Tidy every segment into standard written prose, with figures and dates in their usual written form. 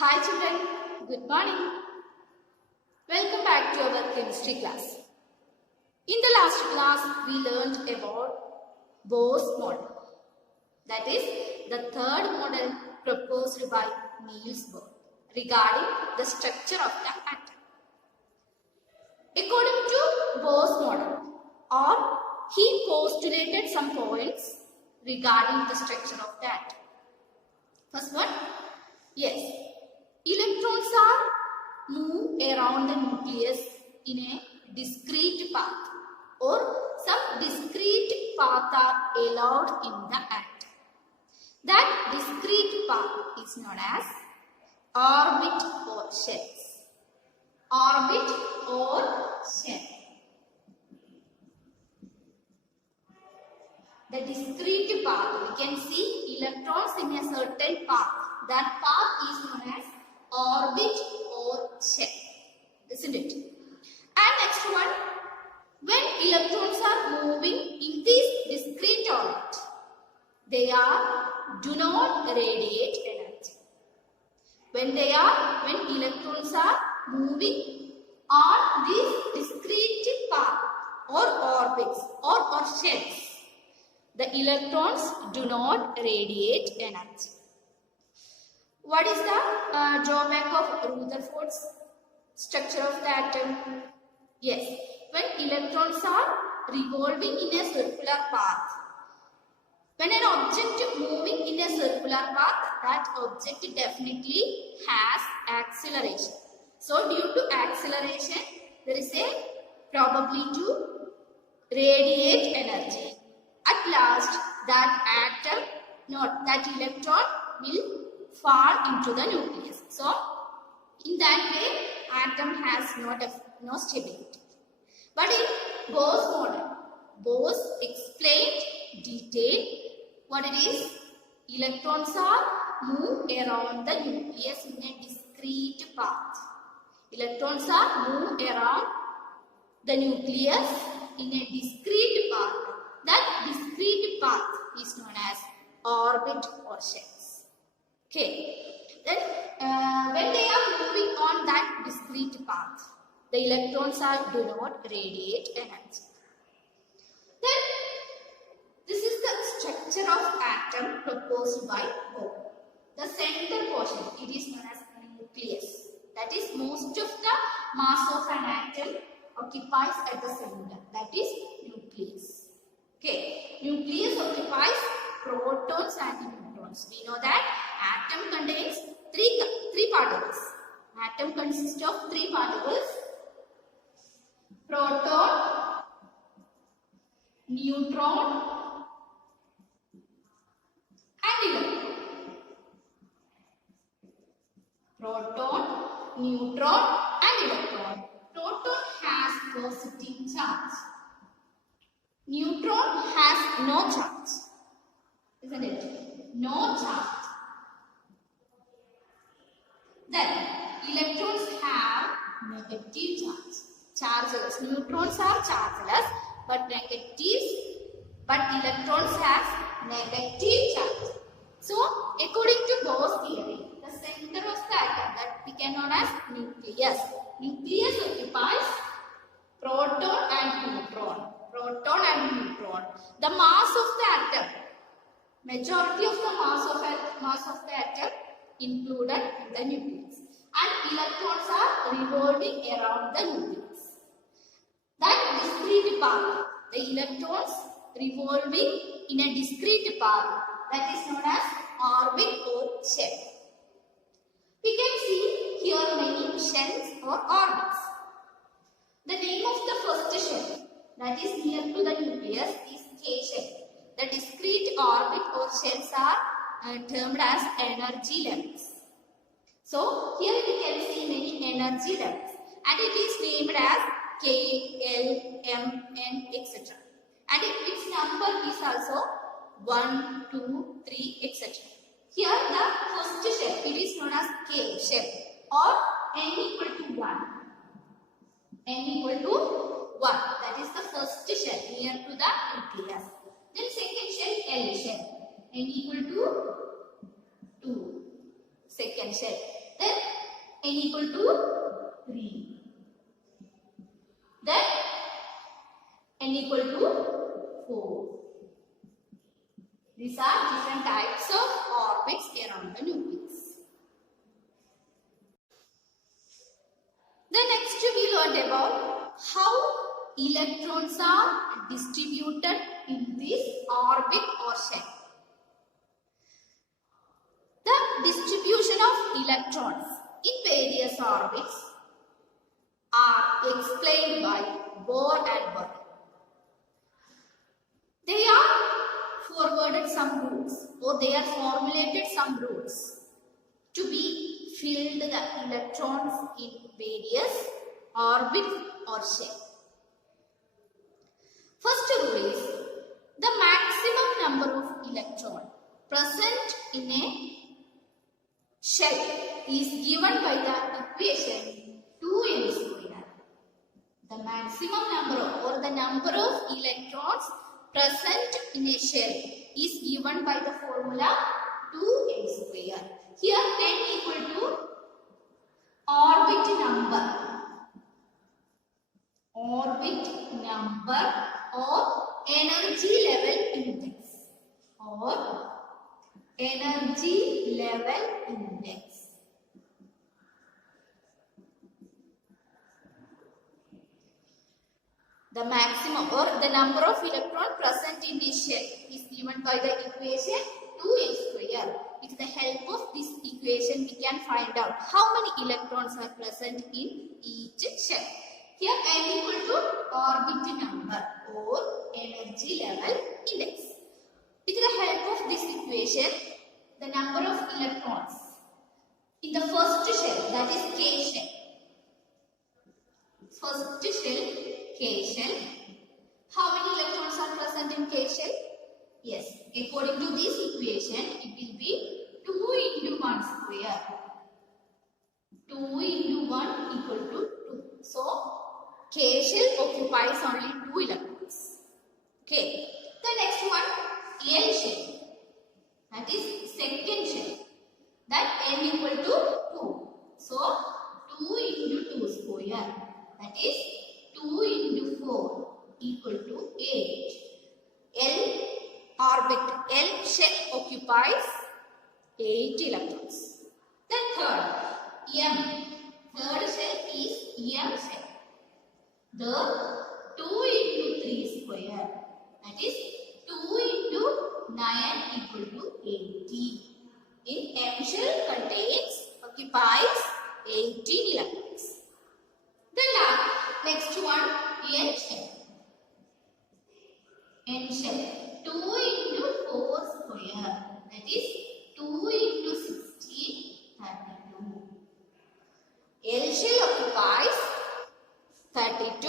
Hi children, good morning. Welcome back to our chemistry class. In the last class, we learned about Bohr's model. That is the third model proposed by Niels Bohr regarding the structure of the atom. According to Bohr's model, he postulated some points regarding the structure of the atom. First one, yes, electrons are move around the nucleus in a discrete path, or some discrete path are allowed in the atom. That discrete path is known as orbit or shells. Orbit or shell. The discrete path, we can see electrons in a certain path. That path is known as orbit or shell, isn't it? And next one, when electrons are moving in this discrete orbit, they do not radiate energy. When electrons are moving on this discrete path or orbits or shells, the electrons do not radiate energy. What is the drawback of Rutherford's structure of the atom? Yes, when electrons are revolving in a circular path, when an object moving in a circular path, that object definitely has acceleration. So, due to acceleration, there is a probability to radiate energy. At last, that electron will fall into the nucleus. So, in that way, atom has no stability. But in Bohr's model, Bohr explained detail what it is. Electrons are move around the nucleus in a discrete path. Electrons are move around the nucleus in a discrete path. That discrete path is known as orbit or shells. Okay. Then when they are moving on that discrete path, the electrons do not radiate energy. Then this is the structure of atom proposed by Bohr. The center portion, it is known as nucleus. That is, most of the mass of an atom occupies at the center. That is nucleus. Okay, nucleus occupies protons and neutrons. We know that atom contains three particles. Atom consists of three particles: proton, neutron, and electron. Proton, neutron, and electron. Proton has positive charge. Neutron has no charge, isn't it? No charge. Then electrons have negative charge. Chargeless. Neutrons are chargeless but electrons have negative charge. So, according to Bohr's theory, the center of the atom that we can known as nucleus. Nucleus occupies proton and neutron. Proton and neutron. The mass of the atom, majority of the mass of the atom included in the nucleus, and electrons are revolving around the nucleus. That discrete path, the electrons revolving in a discrete path, that is known as orbit or shell. We can see here many shells or orbits. The name of the first shell that is near to the nucleus is K shell. The discrete orbit or shells are termed as energy levels. So, here we can see many energy levels, and it is named as K, L, M, N, etc. And its number is also 1, 2, 3, etc. Here the first shell, it is known as K shell, or N equal to 1. N equal to 1. That is the first shell near to the nucleus. Then second shell, L shell. N equal to 2. Second shell. Then n equal to 3. Then n equal to 4. These are different types of orbits around the nucleus. The next we learned about how electrons are distributed in this orbit or shell. The distribution of electrons in various orbits are explained by Bohr and Bohr. They are forwarded some rules, or they are formulated some rules to be filled the electrons in various orbits or shell. First rule is the maximum number of electrons present in a shell is given by the equation 2n square. The maximum number or the number of electrons present in a shell is given by the formula 2n square. Here n equal to orbit number or energy level index The maximum or the number of electrons present in a shell is given by the equation 2n square. With the help of this equation, we can find out how many electrons are present in each shell. Here n equal to orbit number or energy level index. With the help of this equation, the number of electrons in the first shell, that is K shell. First shell, K shell. How many electrons are present in K shell? Yes, according to this equation, it will be 2 into 1 square. 2 into 1 equal to 2. So, K shell occupies only 2 electrons. Okay. The next one, L shell. That is second shell. That n equal to 2. So, 2 into 2 square. That is 2 into 4 equal to 8. L shell occupies 8 electrons. Then third, M. Third shell is M shell. The 2 into 3 square. That is 2 into 9 equal to 80. In M shell occupies 18 electrons. The next one, N shell. N shell. 2 into 4 square. That is 2 into 16, 32. L shell occupies 32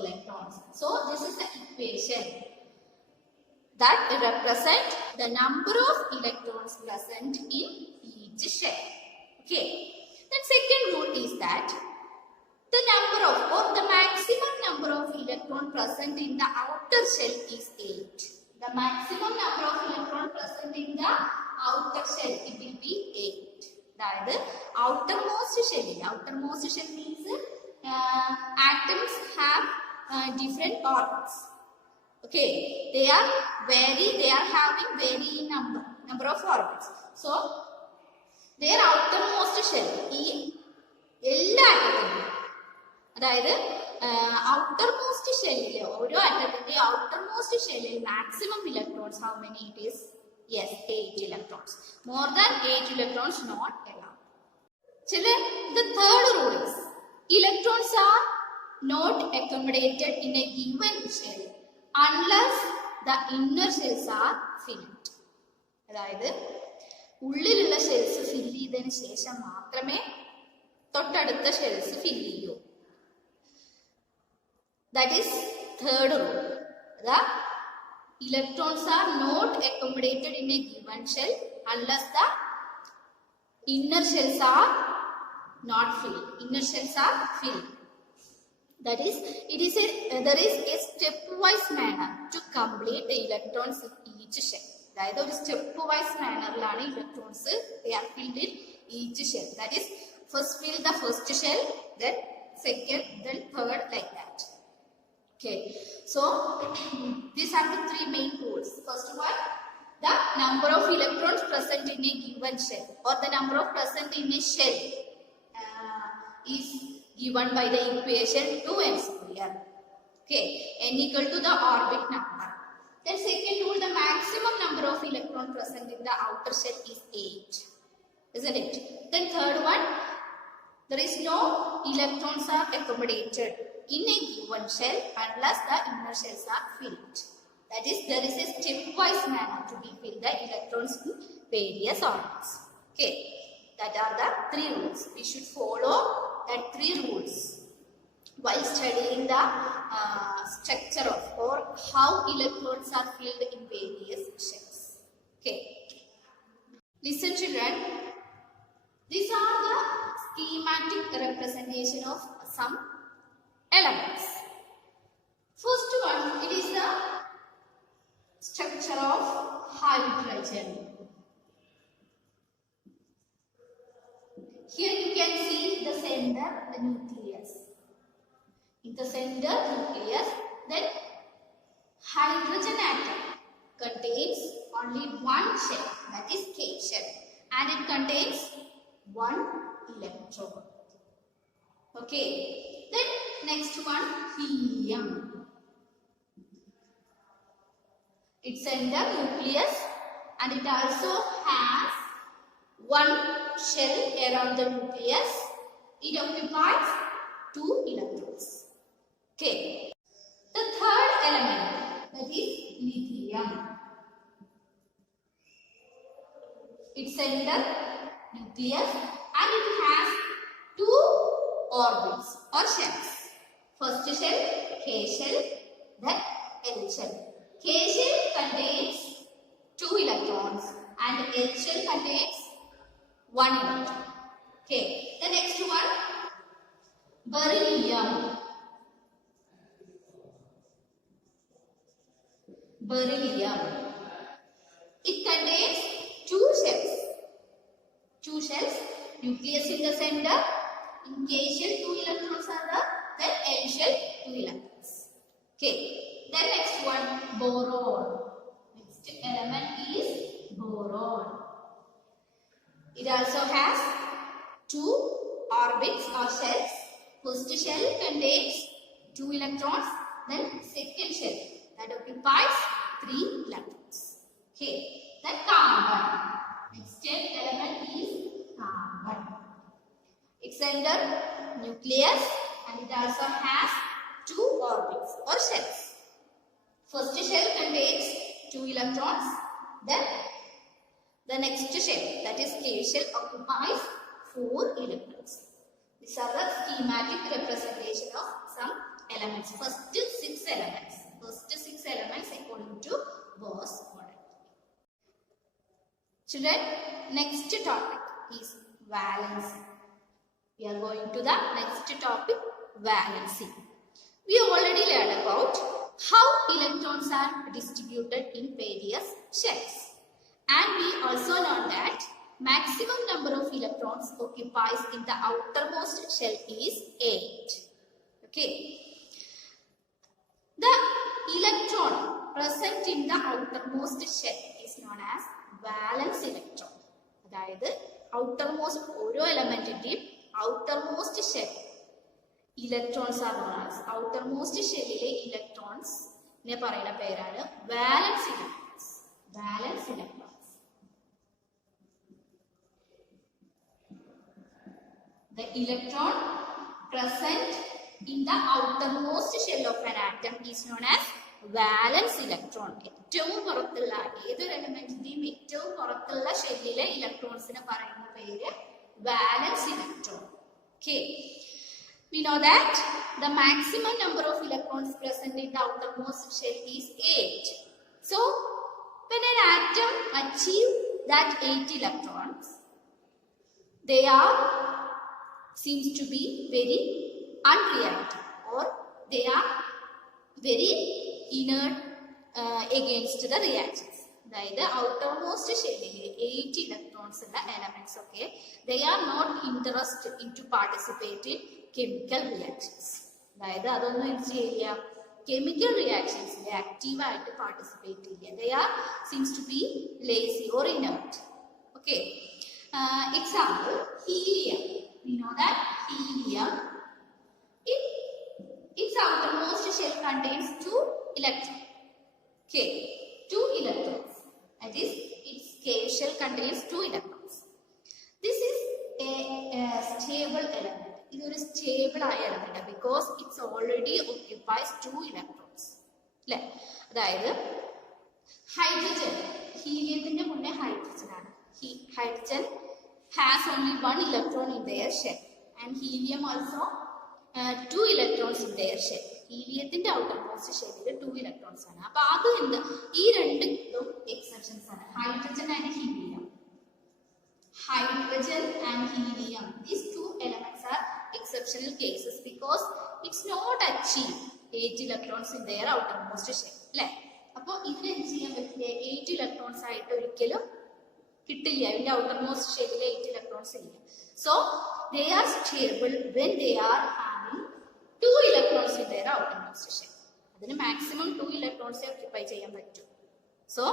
electrons. So, this is the equation that represents the number of electrons present in each shell. Okay. The second rule is that the number of or the maximum number of electrons present in the outer shell is 8. The maximum number of electrons present in the outer shell, it will be 8. That is outermost shell means atoms have different orbits. Okay, they are having varying number of orbits. So, their outermost shell, എല്ലാ ആറ്റത്തിന്റെയും അതായത് outermost ഷെല്ലിലെ ഓരോ ആറ്റത്തിന്റെ outermost ഷെല്ലിൽ maximum electrons, how many it is? Yes, 8 electrons. More than 8 electrons not allowed. The third rule is electrons are not accommodated in a given shell unless the inner shells are filled. അതായത് ഉള്ളിലുള്ള shells fill ചെയ്തതിന് ശേഷം മാത്രമേ തൊട്ടടുത്ത shells fill ചെയ്യൂ. That is third rule. The electrons are not accommodated in a given shell unless the inner shells are not filled. Inner shells are filled. That is, there is a stepwise manner to complete the electrons in each shell. അതായത് ഒരു step wise മാനറിലാണ് electrons they are filled in each shell. That is, first fill the first shell, then second, then third, like that. Okay, so these are the three main rules. First one, the number of electrons present in a given shell, or the number of present in a shell is given by the equation 2n square. Okay, n equal to the orbit number. Then second rule, the maximum number of electrons present in the outer shell is 8. Isn't it? Then third one, there is no electrons are accommodated in a given shell unless the inner shells are filled. That is, there is a stepwise manner to be filled the electrons in various orbits. Okay, that are the three rules. We should follow that three rules while studying the structure of or how electrons are filled in various shells. Okay. Listen children, these are the schematic representation of some elements. First one, it is the structure of hydrogen. Here you can see the center, the nucleus. In the center nucleus, then hydrogen atom contains only one shell, that is K shell, and it contains one electron. Okay, then next one, helium. Its center nucleus, and it also has one shell around the nucleus. It occupies 2 electrons. Okay. The third element, that is lithium. Its center nucleus, and it has 2 orbits or shells. First shell, K shell, then L shell. K shell contains 2 electrons and L shell contains 1 electron. Okay. The next one, beryllium. Beryllium. It contains 2 shells. 2 shells, nucleus in the center. In K shell, 2 electrons are there. Then L shell, 2 electrons. Okay. Then next one, boron. Next element is boron. It also has 2 orbits or shells. First shell contains 2 electrons. Then second shell that occupies 3 electrons. Okay. Then carbon. Next element is carbon. Its center nucleus, and it also has 2 orbits or shells. First shell contains 2 electrons. Then the next shell, that is K shell, occupies 4 electrons. These are the schematic representation of some elements. First 6 elements. First 6 elements according to Bohr's model. Children, next topic is valency. We are going to the next topic, valency. We already learned about how electrons are distributed in various shells. And we also know that maximum number of electrons occupies in the outermost shell is 8. Okay. The electron present in the outermost shell is known as valence electron. അതായത് outermost ഓരോ എലമെന്റിന്റെയും outermost shell electrons are known as outermost shellിലെ electrons നെ പറയുന്ന പേരാണ് valence electrons. Valence electrons. The electron present in the outermost shell of an atom is known as valence electron. ഏറ്റവും പുറത്തുള്ള ഏതൊരു എലമെന്റിന്റെയും ഏറ്റവും പുറത്തുള്ള ഷെല്ലിലെ ഇലക്ട്രോൺസിനെ പറയുന്ന പേര് valence electron. Okay. We know that the maximum number of electrons present in the outermost shell is 8. So, when an atom achieves that 8 electrons, they seems to be very unreactive, or they are very inert against the reactions. അതായത് outermost ഷെല്ലിൽ 8 electrons ഉള്ള elements ഒക്കെ they are not interested into participate in chemical reactions. അതായത് അതൊന്നും എന്ത് ചെയ്യില്ല, chemical റിയാക്ഷൻസിൽ ആക്റ്റീവായിട്ട് participate ചെയ്യില്ല. they are seems to be lazy or inert. Okay. Example, helium. We know that helium, its outermost shell contains 2 electrons. Okay, 2 electrons. That is, its cave shell contains 2 electrons. This is a stable element. It is a stable element because it already occupies 2 electrons. അതായത് hydrogen, ഹീലിയത്തിന്റെ മുന്നേ hydrogen ആണ്. Hydrogen has only 1 electron in their shell and helium also 2 electrons in their shell. ഹീലിയത്തിന്റെ outermost ഷെല്ലിൽ 2 electrons ആണ്. അപ്പൊ അത് എന്ത്, ഈ രണ്ടും എക്സെപ്ഷൻസ് ആണ്, hydrogen and helium. Hydrogen and helium, these 2 elements are exceptional cases because it's not achieve 8 electrons in their outermost shell. അല്ലെ, അപ്പൊ ഇതിന് എന്ത് ചെയ്യാൻ പറ്റില്ല, 8 ഇലക്ട്രോൺസ് ആയിട്ട് ഒരിക്കലും കിട്ടില്ല. ഇതിന്റെ ഔട്ടർമോസ്റ്റ് ഷെല്ലിൽ 8 ഇലക്ട്രോൺസ് ഇല്ല. So they are stable when they are having 2 electrons in their outermost shell. അതിന് മാക്സിമം 2 ഇലക്ട്രോൺസ് ഓക്യുപ്പൈ ചെയ്യാൻ പറ്റും. So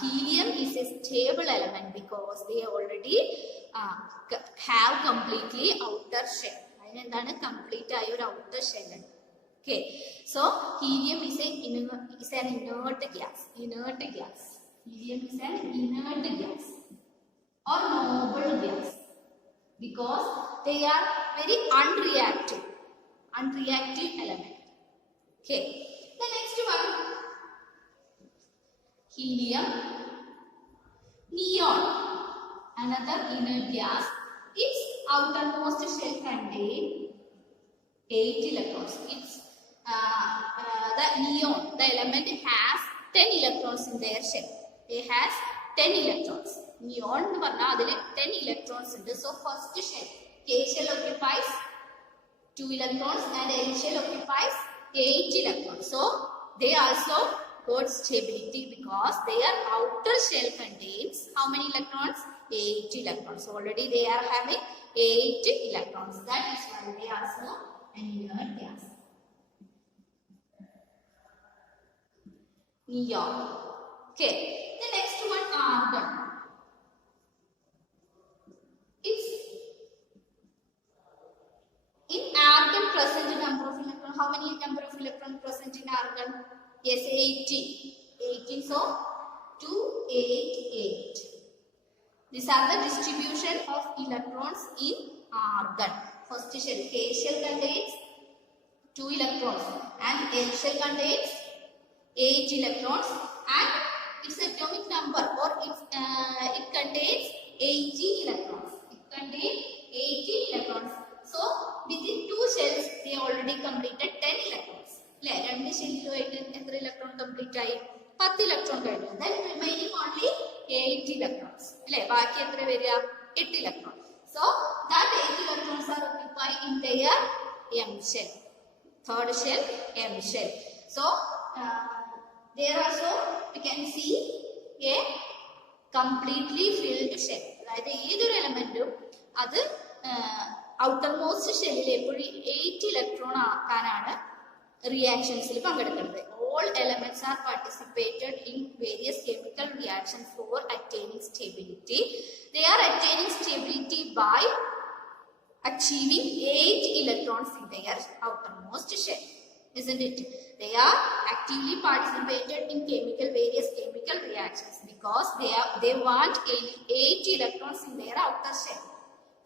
helium is a stable element because they already have completely outer shell. അതിനെന്താണ്, complete ആയ ഒരു outer shell ഉണ്ട്. Okay, so helium is an inert gas. Helium is an inert gas or noble gas because they are very unreactive element. Okay, the next one, helium, neon, another inert gas. Its outermost shell contains 8 electrons. It's the neon, the element has 10 electrons in their shell. It has 10 electrons. Neon എന്ന് പറഞ്ഞാൽ അതിൽ 10 electrons ഉണ്ട്. So first shell, K shell occupies 2 electrons and L shell occupies 8 electrons. So they also got stability because their outer shell contains how many electrons? 8 electrons. Already they are having 8 electrons. That is why they are also an inert gas. Neon. Okay. The next one, argon. It's in argon present number of electrons. How many number of electrons present in argon? Yes, 18. 18. So 2, 8, 8. These are the distribution of electrons in argon. First shell, K shell contains 2 electrons and L shell contains 8 electrons and its atomic number or it contains 18 electrons. It contains 18 electrons. So within 2 shells they already completed 10 electrons. അല്ലെ, 2 ഷെല്ലുമായിട്ട് എത്ര electron complete ആയി? 10 electron കഴിഞ്ഞു. Then remaining only 8 electrons. അല്ലെ, ബാക്കി എത്ര വരിക? 8 electron. So that 8 electrons are occupied in their M shell. Third shell, M shell. So there also we can see a completely filled shell. അതായത് ഏതൊരു എലമെന്റും അത് outermost ഷെല്ലിൽ എപ്പോഴും 8 ഇലക്ട്രോൺ ആക്കാനാണ് റിയാക്ഷൻസിൽ പങ്കെടുക്കുന്നത്. All elements are participated in various chemical reactions for attaining stability. They are attaining stability by achieving 8 electrons in their outermost shell. Isn't it? They are actively participated in various chemical reactions because they want 8 electrons in their outer shell.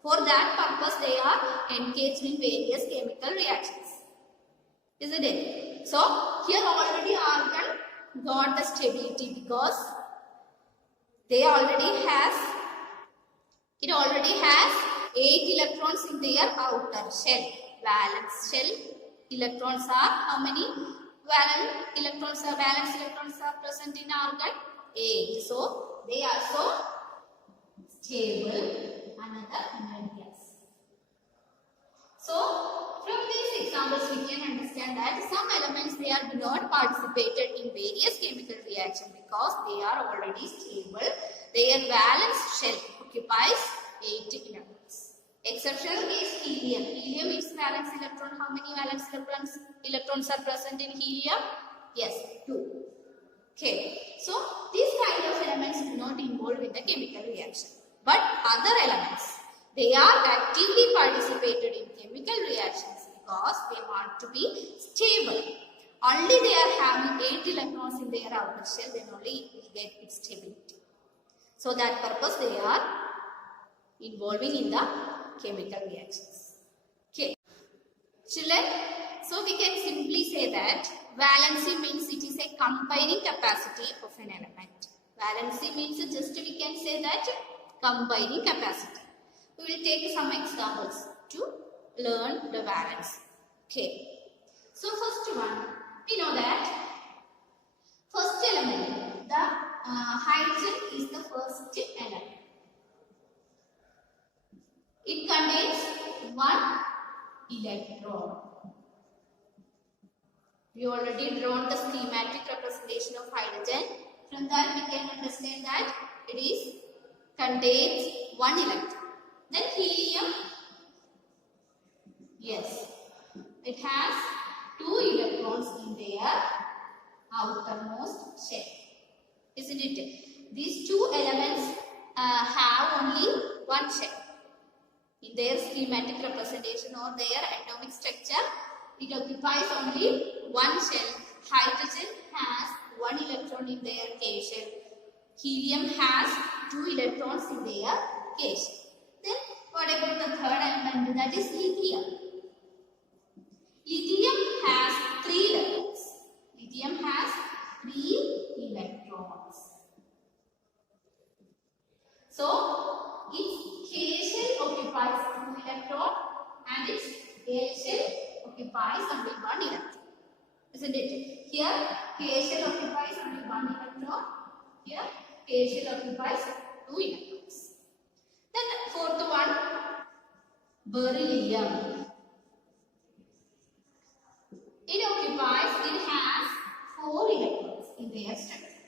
For that purpose, they are engaged in various chemical reactions. Isn't it? So here already argon got the stability because it already has 8 electrons in their outer shell. Valence shell electrons are how many? Valence electrons are present in argon? 8. So they are also stable. Another inert gas. So from these examples we can understand understand that some elements they are not participated in various chemical reactions because they are already stable. Their valence shell occupies 8 electrons. Exceptional case helium. Helium is valence electron. How many valence electrons are present in helium? Yes, 2. Okay. So these kind of elements do not involve in the chemical reaction. But other elements, they are actively participated in chemical reactions because they want to be stable. Only they are having 8 electrons in their outer shell, then only it will get its stability. So that purpose they are involving in the chemical reactions. Okay. Children, so we can simply say that valency means it is a combining capacity of an element. Valency means just we can say that combining capacity. We will take some examples to learn the valence. Okay. So first one, we know that first element, the hydrogen is the first element. It contains 1 electron. We already drawn the schematic representation of hydrogen. From that we can understand that it contains 1 electron. Then helium, yes, it has 2 electrons in their outermost shell, isn't it? These 2 elements have only 1 shell. In their schematic representation or their atomic structure, it occupies only 1 shell. Hydrogen has 1 electron in their K shell. Helium has 2 electrons in their K shell. Then what about the third element, that is lithium? Lithium has 3 electrons. Lithium has 3 electrons. So its K shell occupies 2 electrons and its L shell occupies only 1 electron. Isn't it? Here K shell occupies only 1 electron. Here K shell occupies 2 electrons. Then the fourth one, beryllium. It has 4 electrons in their structure.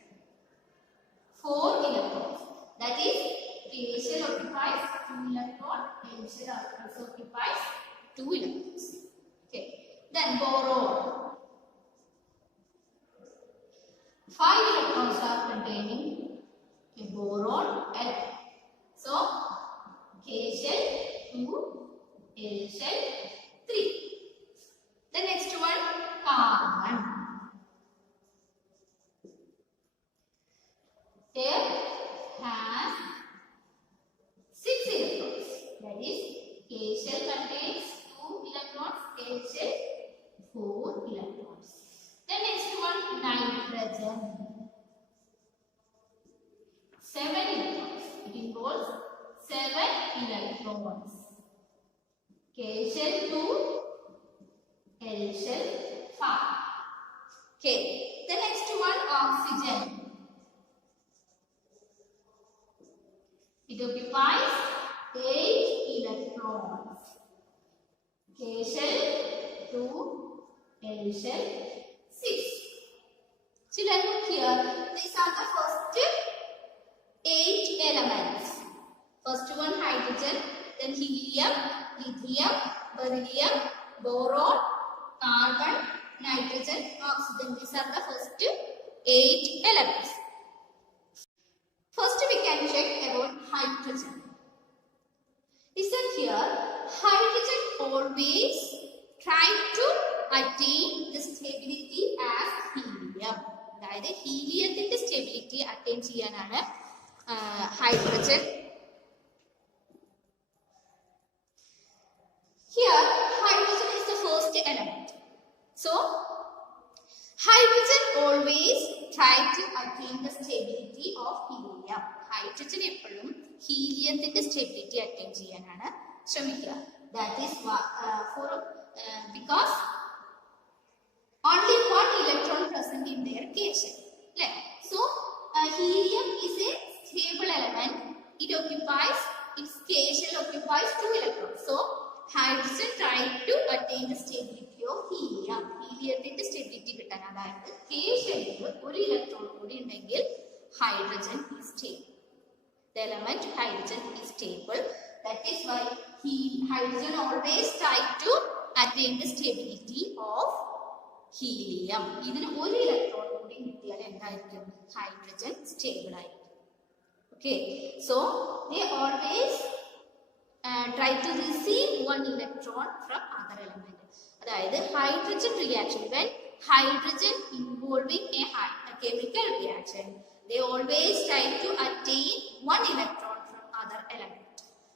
4 electrons. That is, K shell occupies 2 electrons, L shell also occupies 2 electrons. Okay. Then boron. 5 electrons are containing a boron element. So, K shell 2, L shell 3. The next one, carbon. Here has 6 electrons. That is, K shell contains 2 electrons, L shell 4 electrons. The next one, nitrogen. 7 electrons. It involves 7 electrons. K shell 2, L shell 5. Okay. The next one, oxygen. It occupies 8 electrons. K shell 2, L shell 6. Children, look here. These are the first 8 elements. First one, hydrogen, then helium, lithium, beryllium, boron, carbon, nitrogen, oxygen. These are the first 8 elements. First we can check about hydrogen. Listen here, hydrogen always try to attain the stability as helium. അതായത് ഹീലിയത്തിന്റെ stability attain ചെയ്യാനാണ് hydrogen. Here, hydrogen is the first element. So, hydrogen always try to attain the stability of helium. Hydrogen എപ്പോഴും ഹീലിയത്തിന്റെ stability attain ചെയ്യാനാണ് ശ്രമിക്കുക. That is because only 1 electron present in their K shell. So, helium is a stable element. It occupies, its K shell occupies 2 electrons. So, hydrogen tried to attain the stability of helium. ഹീലിയത്തിന്റെ stability കിട്ടാൻ. അതായത് K ഷെല്ലിൽ ഒരു electron കൂടി ഉണ്ടെങ്കിൽ hydrogen is stable. The element hydrogen is stable. That is why hydrogen always try to attain the stability of helium. ഇതിന് ഒരു electron കൂടി കിട്ടിയാൽ എന്തായിരിക്കും? ഹൈഡ്രജൻ സ്റ്റേബിൾ ആയിരിക്കും. Okay, so they always try to receive one electron from other element. അതായത് hydrogen reaction, when hydrogen involving a chemical reaction, they always try to attain one electron from other element.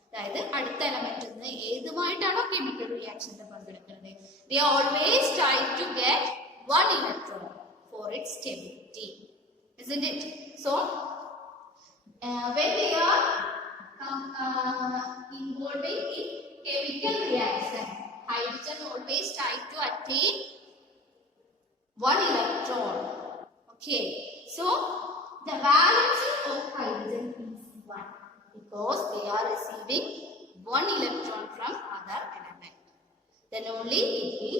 അതായത് അടുത്ത എലമെന്റിൽ നിന്ന് ഏതുമായിട്ടാണോ chemical റിയാക്ഷനിൽ പങ്കെടുക്കുന്നത്, they always try to get one electron for its stability, isn't it? So when they are involving in chemical reaction, hydrogen always try to attain one electron. Okay, so the valency of hydrogen is 1 because they are receiving one electron from other element. Then only it will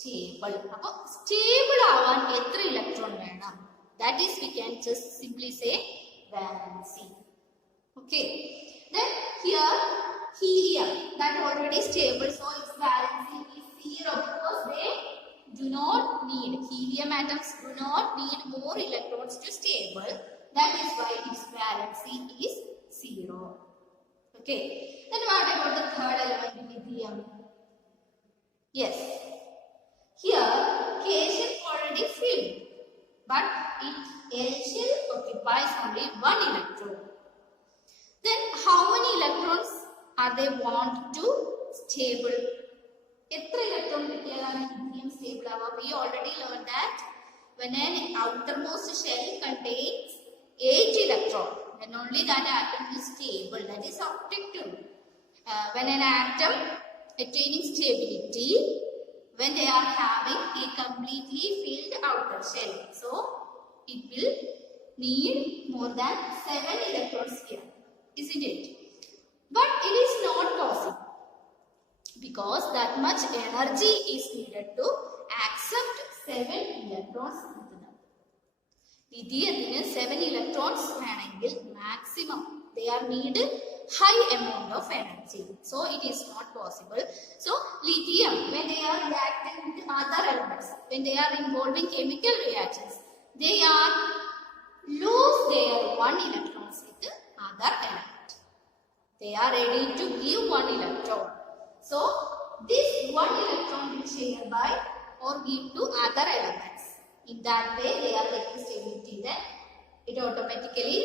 stable. Appo stable avan etra electron venam? That is, we can just simply say valency. Okay. Then here helium, that already stable, so its valency is 0 because they do not need, helium atoms do not need more electrons to stable. That is why its valency is 0. Okay. Then what about the third element, lithium? Yes. Here K shell already filled, but L shell occupies only one electron. Then how many electrons are they want to stable? എത്ര electron കിട്ടിയാലാണ് lithium stable ആവുക? We already learned that when an outermost shell contains 8 electrons, then only that atom is stable. That is objective. When an atom attaining stability, when they are having a completely filled outer shell, so it will need more than 7 electrons here, isn't it? But it is not possible because that much energy is needed to accept 7 electrons. Lithium 7 electrons വേണമെങ്കിൽ maximum they are need high amount of energy, so it is not possible. So lithium, when they are reacting with other elements, when they are involving chemical reactions, they are lose their 1 electrons with other element. They are ready to give 1 electron. So this 1 electron will share by or give to other elements. In that way they are getting stability. Then it automatically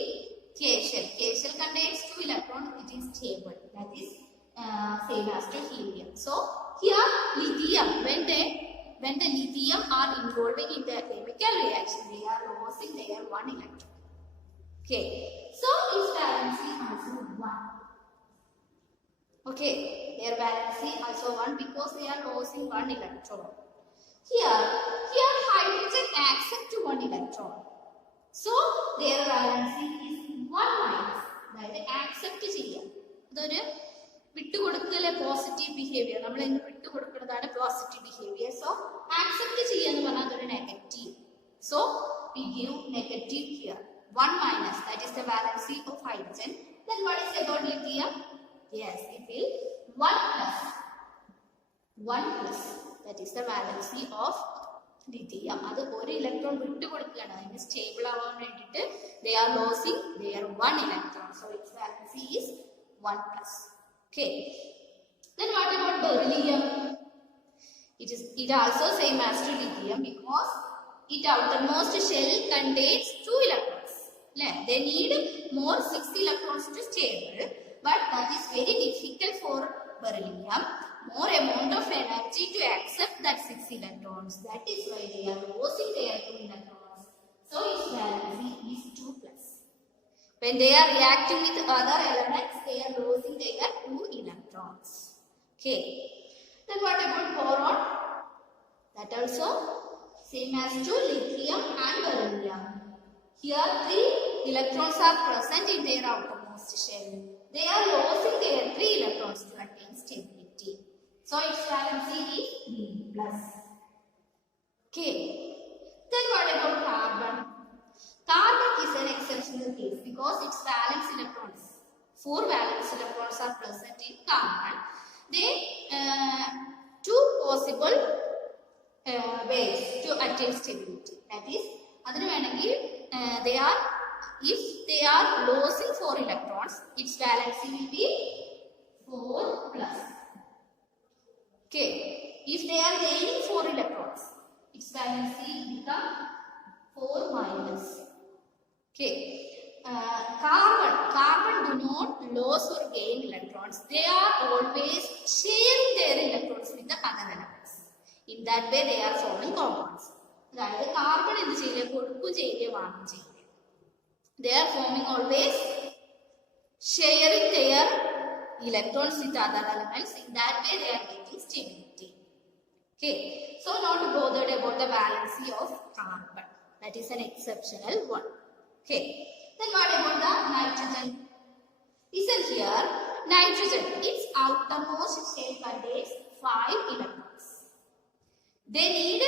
K shell. K shell contains 2 electrons. It is stable. That is same as to helium. So here lithium, when the lithium are involving in the chemical reaction, they are losing their 1 electron. Okay. So its valency also 1. Okay, their valency also 1 because they are losing 1 electron. Here hydrogen accepts 1 electron. So their valency is 1 minus. That is accept ചെയ്യാം. അതൊരു വിട്ടുകൊടുക്കലെ positive behaviour. നമ്മൾ ഇന്ന് വിട്ടുകൊടുക്കുന്നതാണ് positive behaviour. So accept ചെയ്യാന്ന് പറഞ്ഞാൽ അതൊരു negative. So we give negative here. 1 minus, that is the valency of hydrogen. Then what is about lithium? Yes, it will 1 plus. 1 plus. That is the valency of lithium. അത് ഒരു electron വിട്ടുകൊടുക്കുകയാണ്. അതിന് stable ആവാൻ വേണ്ടിയിട്ട് they are losing their 1 electron. So its valency is 1 plus. Okay. Then what about beryllium? It also same as to lithium because its outermost shell contains 2 electrons. They need more 6 electrons to stable, but that is very difficult for beryllium. More amount of energy to accept that 6 electrons. That is why they are losing their 2 electrons. So its valency is 2 plus. When they are reacting with other elements, they are losing their 2 electrons. Okay. Then what about boron? That also same as to lithium and beryllium. Here 3 electrons are present in their outermost shell. They are losing their 3 electrons to attain stability. So its valency is 3 plus. Okay. Then what about carbon? Carbon is an exceptional case because its valence electrons, 4 valence electrons are present in carbon. They two possible ways to attain stability. That is, they are, if they are losing 4 electrons, its valency will be 4 plus. Okay. If they are gaining 4 electrons, its valency will become 4 minus. Okay. Carbon do not lose or gain electrons. They are always sharing their electrons with the other elements. In that way, they are forming compounds. That carbon in the they are forming always sharing their electrons with other elements. In that way, they are getting stability. Okay. So, not bothered about the valency of carbon. That is an exceptional one. Okay. Then what about the nitrogen? Listen here. Nitrogen, its outermost shell contains 5 electrons. They need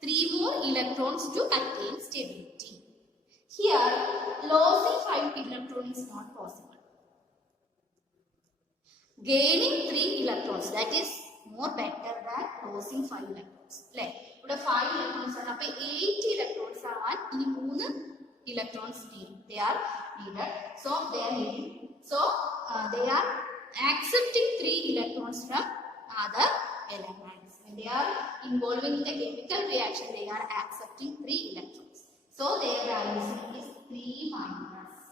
3 more electrons to attain stability. Here, losing 5 electrons is not possible. Gaining 3 electrons, that is more better than losing 5 electrons. Like, 5 electrons are 8 electrons are 3 electrons need. They are needed. So they are needing. So they are accepting 3 electrons from other elements. When they are involving in the chemical reaction, they are accepting 3 electrons. So their valence is 3 minus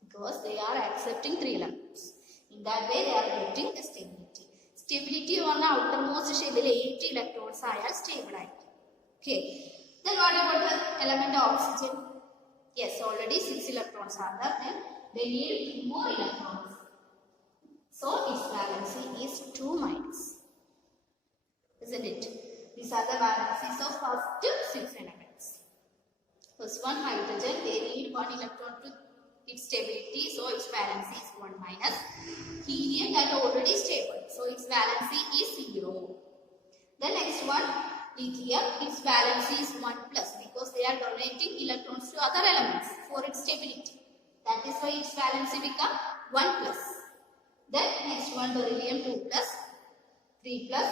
because they are accepting 3 electrons. In that way, they are getting the stability. Stability on the outermost shell 8 electrons are stable. Okay. Then what about the element of oxygen? Yes, already 6 electrons are there. Then they need 3 more electrons. So its valency is 2 minus. Isn't it? These are the valencies of first 6 elements. First one, hydrogen, they need 1 electron to its stability. So its valency is 1 minus. Helium, that already stable. So its valency is 0. The next one, lithium, its valency is 1 plus because they are donating electrons to other elements for its stability. That is why its valency become 1 plus. Then next one, beryllium 2 plus, 3 plus,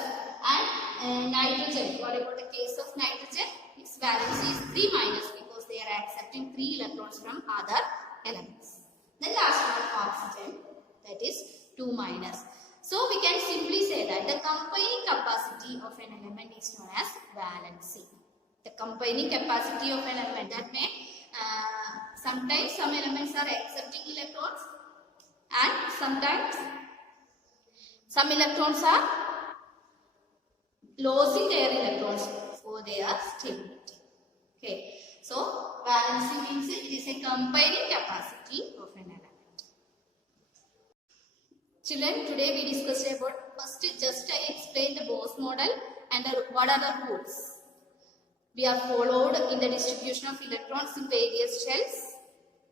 and nitrogen. What about the case of nitrogen? Its valency is 3 minus because they are accepting 3 electrons from other elements. Then last one, oxygen, that is 2 minus. So we can simply say that the combining capacity of an element is known as valency. The combining capacity of an element, that may sometimes some elements are accepting electrons and sometimes some electrons are losing their electrons for their stability. Okay. So valency means it is a combining capacity of an element. Children, today we discussed about first just I explained the Bose model and what are the rules we are followed in the distribution of electrons in various shells,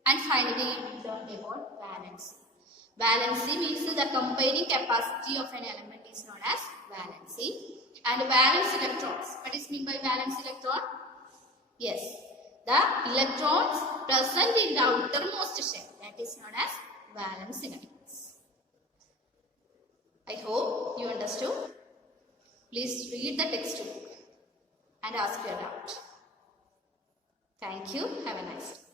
and finally we learned about valency. Valency means the combining capacity of an element is known as valency, and valence electrons. What is meant by valence electron? Yes, the electrons present in the outermost shell, that is known as valence electrons. I hope you understood. Please read the textbook and ask your doubt. Thank you. Have a nice day.